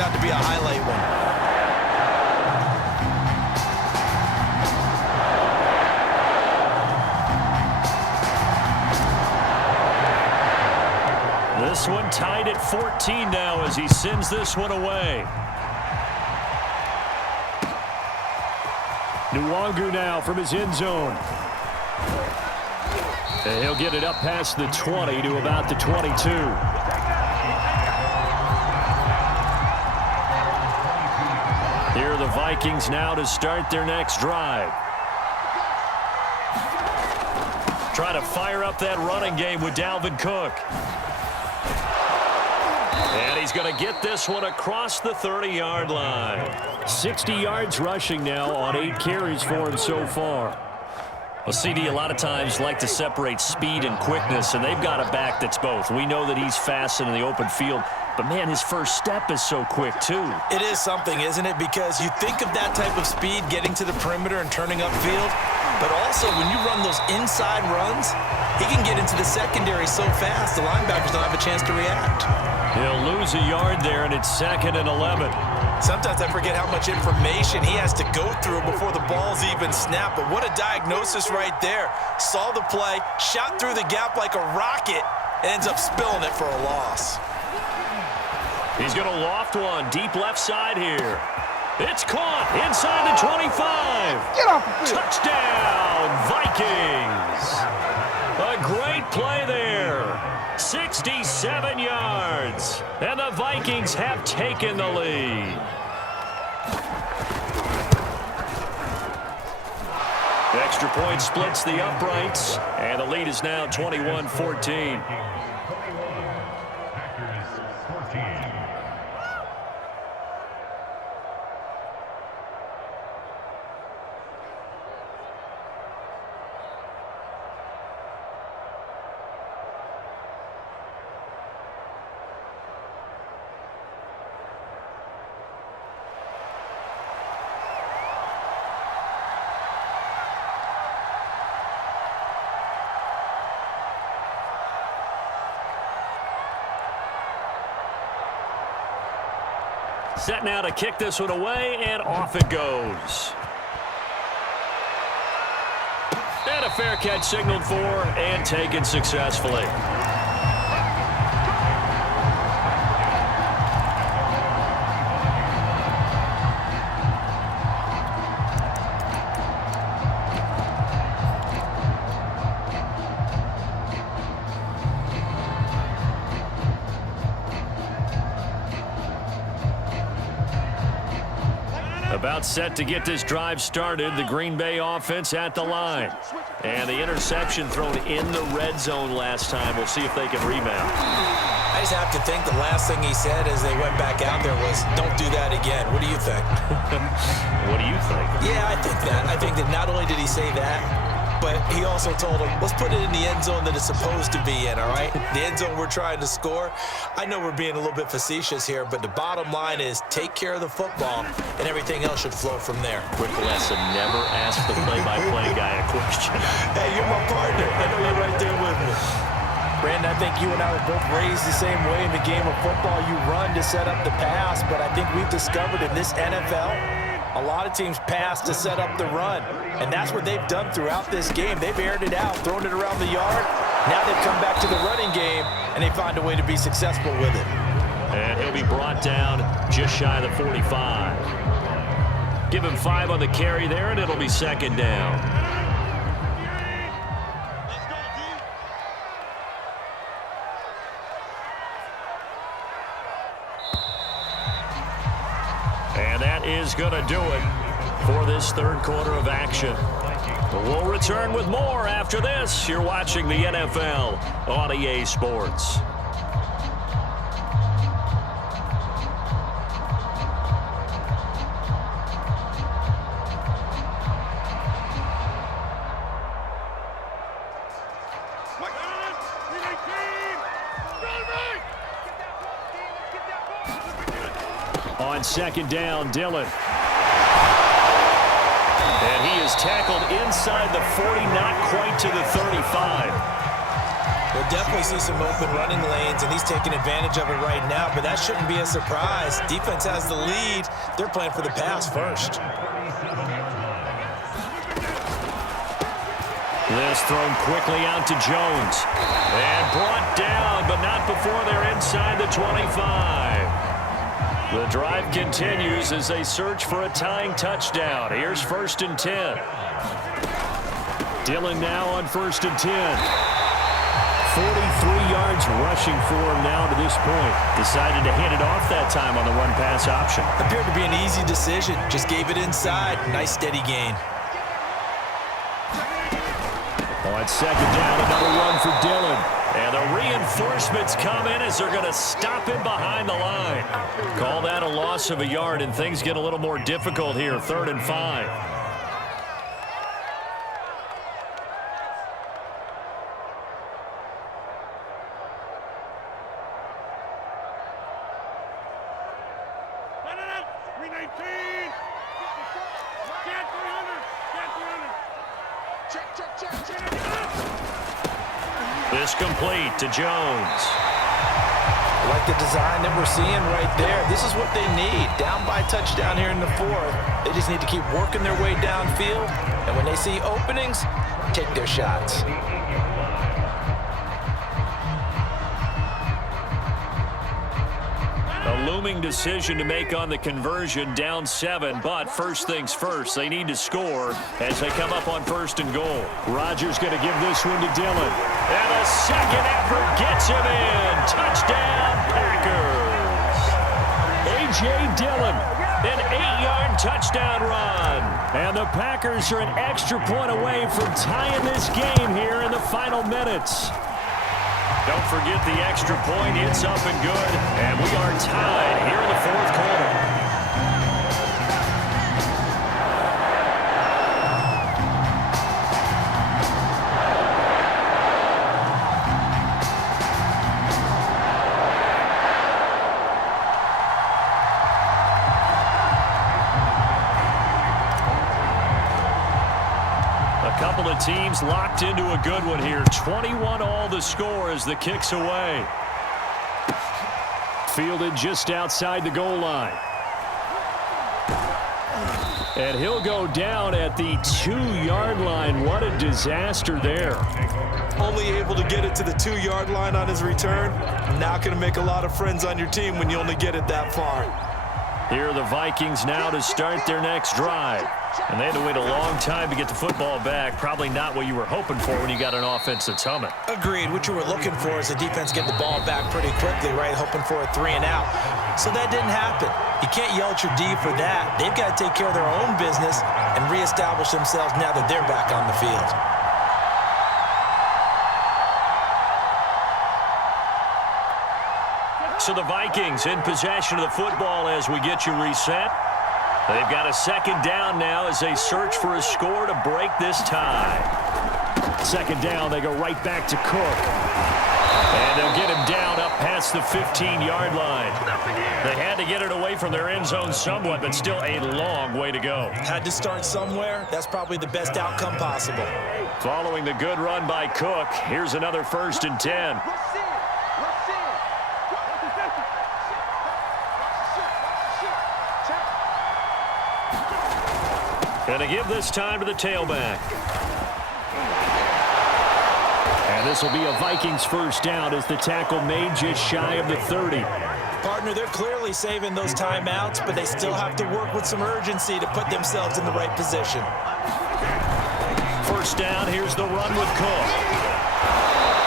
out to be a highlight one. This one tied at 14 now as he sends this one away. Nwangu now from his end zone. And he'll get it up past the 20 to about the 22. Here are the Vikings now to start their next drive. Try to fire up that running game with Dalvin Cook. And he's going to get this one across the 30-yard line. 60 yards rushing now on 8 carries for him so far. Well, CD, a lot of times like to separate speed and quickness, and they've got a back that's both. We know that he's fast in the open field, but, man, his first step is so quick, too. It is something, isn't it? Because you think of that type of speed getting to the perimeter and turning upfield, but also when you run those inside runs, he can get into the secondary so fast the linebackers don't have a chance to react. He'll lose a yard there, and it's 2nd and 11. Sometimes I forget how much information he has to go through before the ball's even snapped, but what a diagnosis right there. Saw the play, shot through the gap like a rocket, and ends up spilling it for a loss. He's going to loft one deep left side here. It's caught inside the 25. Get off the field. Touchdown, Vikings. A great play there. 67 yards. And the Vikings have taken the lead. Extra point splits the uprights. And the lead is now 21-14. Set now to kick this one away, and off it goes. And a fair catch signaled for and taken successfully. About set to get this drive started. The Green Bay offense at the line. And the interception thrown in the red zone last time. We'll see if they can rebound. I just have to think the last thing he said as they went back out there was, don't do that again. What do you think? What do you think? Yeah, I think that. I think that not only did he say that, but he also told him, let's put it in the end zone that it's supposed to be in, all right? The end zone we're trying to score. I know we're being a little bit facetious here, but the bottom line is take care of the football, and everything else should flow from there. Quick lesson, never ask the play-by-play guy a question. Hey, you're my partner. I know you're right there with me. Brandon, I think you and I were both raised the same way in the game of football. You run to set up the pass, but I think we've discovered in this NFL, a lot of teams pass to set up the run, and that's what they've done throughout this game. They've aired it out, thrown it around the yard. Now they've come back to the running game, and they find a way to be successful with it. And he'll be brought down just shy of the 45. Give him 5 on the carry there, and it'll be 2nd down. And that is going to do it for this third quarter of action. We'll return with more after this. You're watching the NFL on EA Sports. On 2nd down, Dillon. And he is tackled inside the 40, not quite to the 35. We'll definitely see some open running lanes, and he's taking advantage of it right now, but that shouldn't be a surprise. Defense has the lead. They're playing for the pass first. This thrown quickly out to Jones. And brought down, but not before they're inside the 25. The drive continues as they search for a tying touchdown. Here's 1st and 10. Dillon now on 1st and 10. 43 yards rushing for him now to this point. Decided to hand it off that time on the run-pass option. Appeared to be an easy decision. Just gave it inside. Nice steady gain. On 2nd down, another run for Dillon. And the reinforcements come in as they're going to stop him behind the line. Call that a loss of a yard, and things get a little more difficult here. 3rd and 5. This complete to Jones. I like the design that we're seeing right there. This is what they need. Down by touchdown here in the 4th. They just need to keep working their way downfield. And when they see openings, take their shots. A looming decision to make on the conversion, down 7, but first things first, they need to score as they come up on 1st and goal. Rodgers going to give this one to Dillon. And a second effort gets him in. Touchdown, Packers. A.J. Dillon, an 8-yard touchdown run. And the Packers are an extra point away from tying this game here in the final minutes. Don't forget the extra point. It's up and good. And we are tied here in the 4th quarter. Couple of teams locked into a good one here. 21 all the score as the kick's away. Fielded just outside the goal line. And he'll go down at the 2-yard line. What a disaster there. Only able to get it to the 2-yard line on his return. Not going to make a lot of friends on your team when you only get it that far. Here are the Vikings now to start their next drive. And they had to wait a long time to get the football back. Probably not what you were hoping for when you got an offense that's humming. Agreed. What you were looking for is the defense get the ball back pretty quickly, right? Hoping for a 3 and out. So that didn't happen. You can't yell at your D for that. They've got to take care of their own business and reestablish themselves now that they're back on the field. So the Vikings in possession of the football as we get you reset. They've got a 2nd down now as they search for a score to break this tie. 2nd down, they go right back to Cook. And they'll get him down up past the 15-yard line. They had to get it away from their end zone somewhat, but still a long way to go. Had to start somewhere. That's probably the best outcome possible. Following the good run by Cook, here's another 1st and 10. Going to give this time to the tailback. And this will be a Vikings 1st down as the tackle made just shy of the 30. Partner, they're clearly saving those timeouts, but they still have to work with some urgency to put themselves in the right position. 1st down, here's the run with Cook.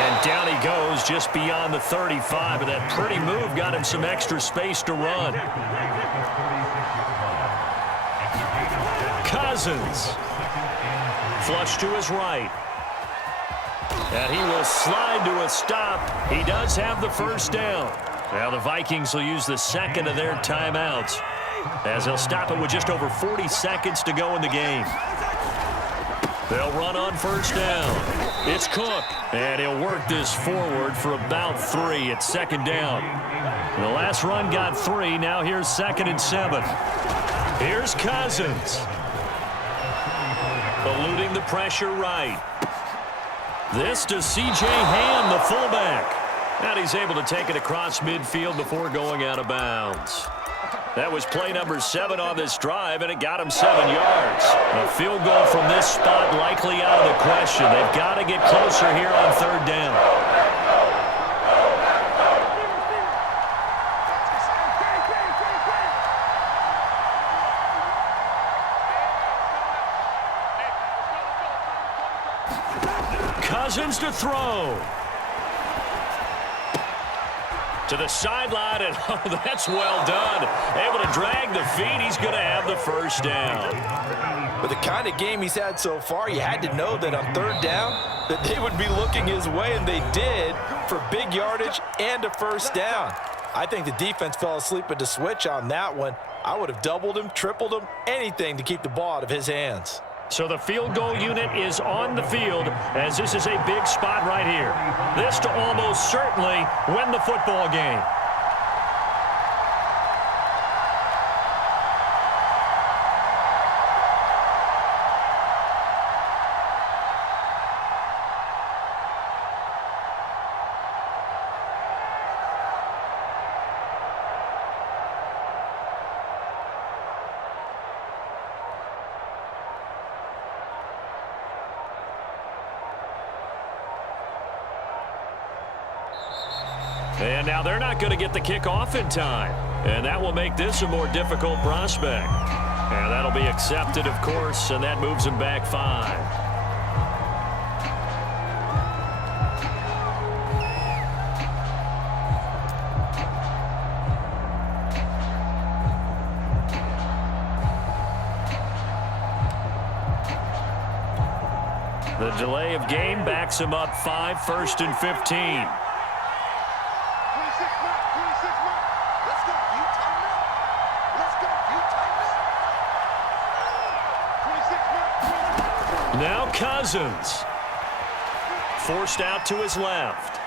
And down he goes just beyond the 35, but that pretty move got him some extra space to run. Cousins. Flush to his right. And he will slide to a stop. He does have the 1st down. Now the Vikings will use the 2nd of their timeouts as they'll stop it with just over 40 seconds to go in the game. They'll run on 1st down. It's Cook. And he'll work this forward for about 3 at 2nd down. The last run got 3. Now here's 2nd and 7. Here's Cousins. Eluding the pressure right. This to C.J. Ham, the fullback. And he's able to take it across midfield before going out of bounds. That was play number 7 on this drive, and it got him 7 yards. A field goal from this spot likely out of the question. They've got to get closer here on 3rd down. Cousins to throw. To the sideline, and oh, that's well done. Able to drag the feet. He's going to have the first down. With the kind of game he's had so far, you had to know that on 3rd down that they would be looking his way, and they did, for big yardage and a first down. I think the defense fell asleep at the switch on that one. I would have doubled him, tripled him, anything to keep the ball out of his hands. So the field goal unit is on the field as this is a big spot right here. This to almost certainly win the football game. And now they're not going to get the kickoff in time. And that will make this a more difficult prospect. And that'll be accepted, of course, and that moves them back 5. The delay of game backs him up 5, 1st and 15. Now Cousins. Forced out to his left.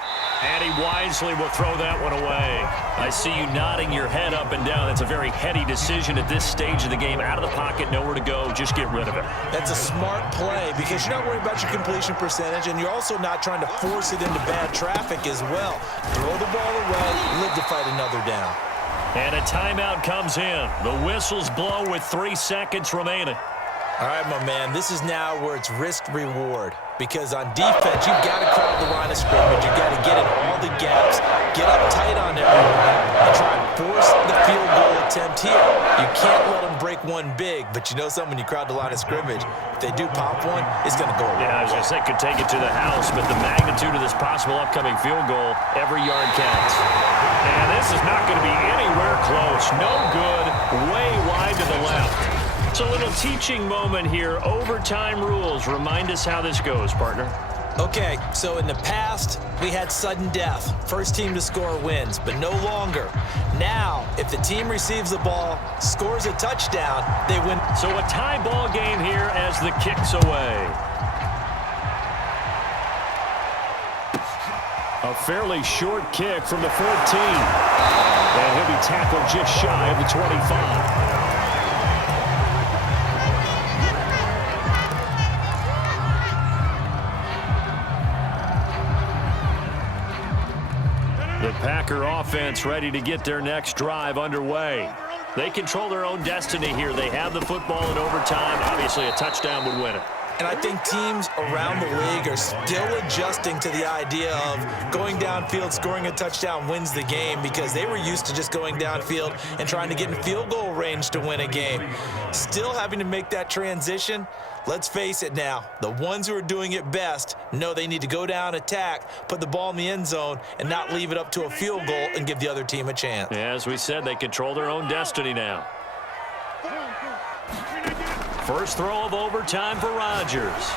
And he wisely will throw that one away. I see you nodding your head up and down. That's a very heady decision at this stage of the game. Out of the pocket, nowhere to go. Just get rid of it. That's a smart play because you're not worried about your completion percentage, and you're also not trying to force it into bad traffic as well. Throw the ball away, live to fight another down. And a timeout comes in. The whistles blow with 3 seconds remaining. All right, my man, this is now where it's risk-reward. Because on defense, you've got to crowd the line of scrimmage. You've got to get in all the gaps, get up tight on everyone, and try and force the field goal attempt here. You can't let them break one big, but you know something, when you crowd the line of scrimmage, if they do pop one, it's going to go away. Yeah, I was going to say, could take it to the house, but the magnitude of this possible upcoming field goal, every yard counts. And this is not going to be anywhere close. No good, way wide to the left. So a little teaching moment here. Overtime rules. Remind us how this goes, partner. Okay, so in the past, we had sudden death. First team to score wins, but no longer. Now, if the team receives the ball, scores a touchdown, they win. So a tie ball game here as the kick's away. A fairly short kick from the 14. And he'll be tackled just shy of the 25. The Packer offense ready to get their next drive underway. They control their own destiny here. They have the football in overtime. Obviously, a touchdown would win it. And I think teams around the league are still adjusting to the idea of going downfield, scoring a touchdown wins the game, because they were used to just going downfield and trying to get in field goal range to win a game. Still having to make that transition. Let's face it now, the ones who are doing it best know they need to go down, attack, put the ball in the end zone, and not leave it up to a field goal and give the other team a chance. As we said, they control their own destiny now. First throw of overtime for Rodgers.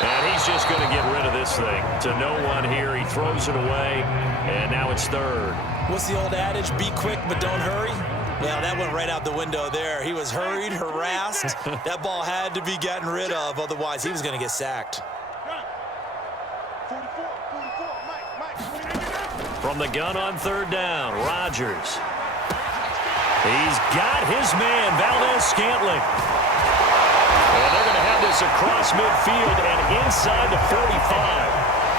And he's just going to get rid of this thing. To no one here, he throws it away, and now it's 3rd. What's the old adage? Be quick, but don't hurry. Well, that went right out the window there. He was hurried, harassed. That ball had to be gotten rid of, otherwise he was going to get sacked. From the gun on 3rd down, Rodgers. He's got his man, Valdez-Scantling. And they're going to have this across midfield and inside the 45.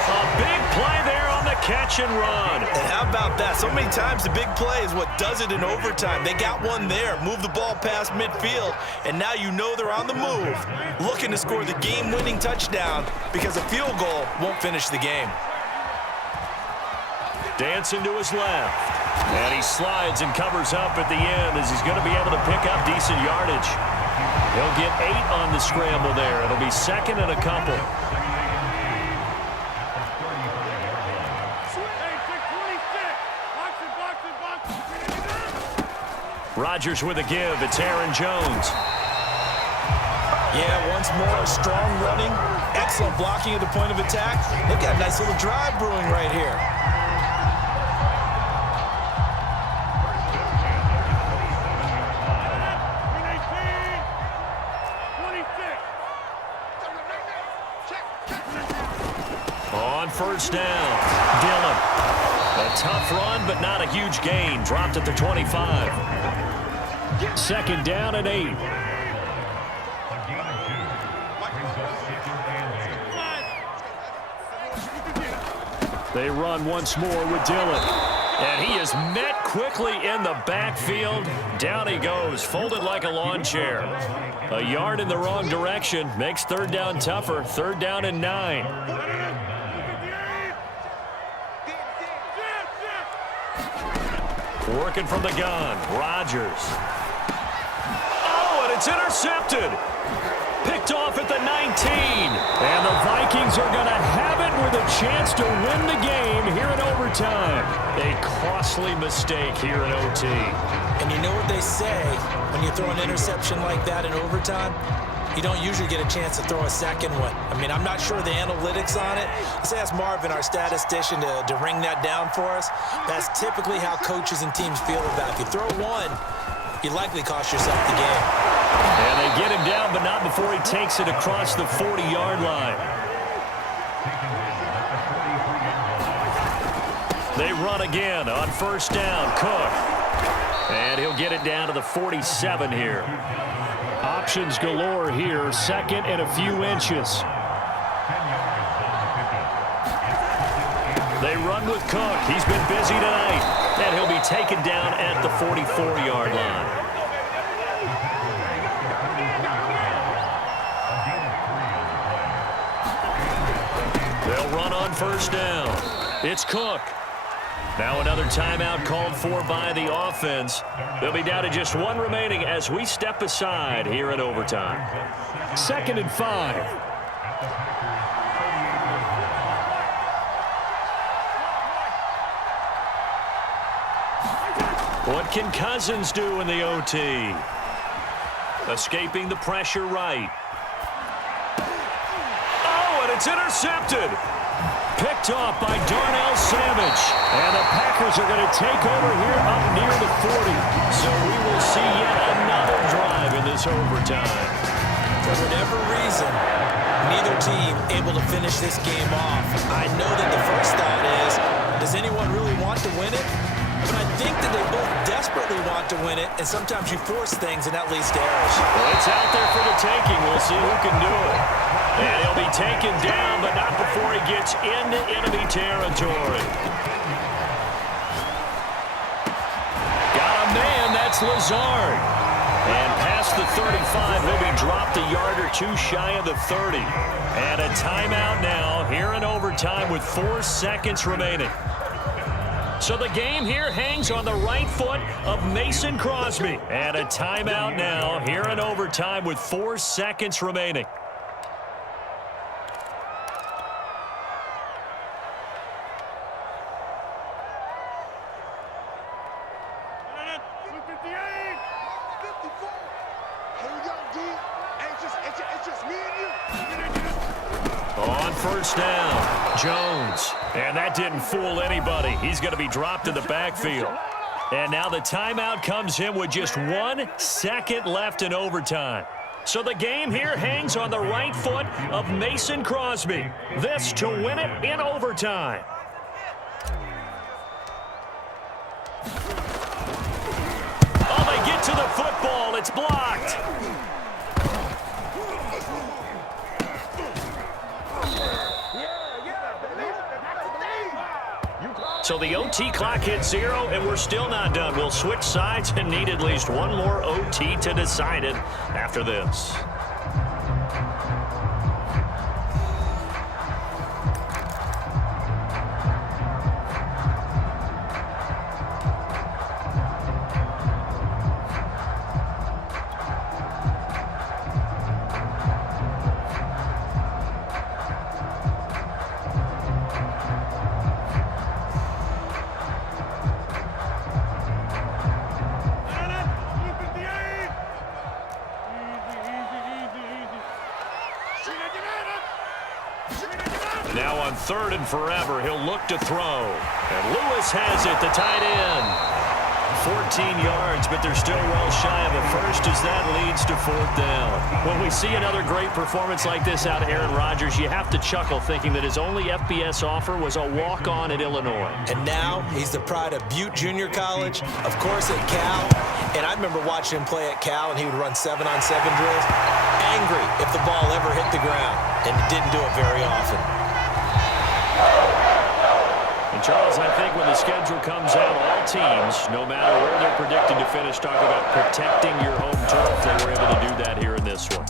A big play there on the catch and run. And how about that? So many times the big play is what does it in overtime. They got one there, move the ball past midfield, and now you know they're on the move, looking to score the game-winning touchdown because a field goal won't finish the game. Dancing to his left. And he slides and covers up at the end as he's going to be able to pick up decent yardage. He'll get 8 on the scramble there. It'll be second and a couple. Rodgers with a give. It's Aaron Jones. Yeah, once more, strong running, excellent blocking at the point of attack. They've got a nice little drive brewing right here. On first down, Dillon. A tough run, but not a huge gain. Dropped at the 25. Second down and 8. They run once more with Dillon. And he is met quickly in the backfield. Down he goes, folded like a lawn chair. A yard in the wrong direction makes third down tougher. Third down and 9. Working from the gun, Rodgers. Oh, and it's intercepted. Picked off at the 19. And the Vikings are going to have it with a chance to win the game here in overtime. A costly mistake here in OT. And you know what they say, when you throw an interception like that in overtime, you don't usually get a chance to throw a second one. I mean, I'm not sure the analytics on it. Let's ask Marvin, our statistician, to ring that down for us. That's typically how coaches and teams feel about it. If you throw one, you likely cost yourself the game. And they get him down, but not before he takes it across the 40-yard line. They run again on first down. Cook. And he'll get it down to the 47 here. Options galore here. Second and a few inches. They run with Cook. He's been busy tonight. And he'll be taken down at the 44-yard line. They'll run on first down. It's Cook. Now another timeout called for by the offense. They'll be down to just one remaining as we step aside here in overtime. Second and 5. What can Cousins do in the OT? Escaping the pressure right. Oh, and it's intercepted. Picked off by Darnell Savage. And the Packers are going to take over here up near the 40. So we will see yet another drive in this overtime. For whatever reason, neither team able to finish this game off. I know that the first thought is, does anyone really want to win it? But I think that they both desperately want to win it, and sometimes you force things, and that leads to errors. Well, it's out there for the taking. We'll see who can do it. And he'll be taken down, but not before he gets into enemy territory. Got a man, that's Lazard. And past the 35, he'll be dropped a yard or two shy of the 30. And a timeout now here in overtime with 4 seconds remaining. So the game here hangs on the right foot of Mason Crosby. And a timeout now here in overtime with 4 seconds remaining. On first down, Jones. And that didn't fool anybody. He's going to be dropped in the backfield. And now the timeout comes in with just 1 second left in overtime. So the game here hangs on the right foot of Mason Crosby. This to win it in overtime. Oh, they get to the football. It's blocked. So the OT clock hits 0, and we're still not done. We'll switch sides and need at least one more OT to decide it after this. Now on 3rd and forever, he'll look to throw. And Lewis has it, the tight end. 14 yards, but they're still well shy of a first as that leads to 4th down. When we see another great performance like this out of Aaron Rodgers, you have to chuckle thinking that his only FBS offer was a walk-on at Illinois. And now he's the pride of Butte Junior College, of course at Cal. And I remember watching him play at Cal, and he would run 7-on-7 drills. Angry if the ball ever hit the ground, and he didn't do it very often. And Charles, I think when the schedule comes out, all teams, no matter where they're predicted to finish, talk about protecting your home turf. They were able to do that here in this one.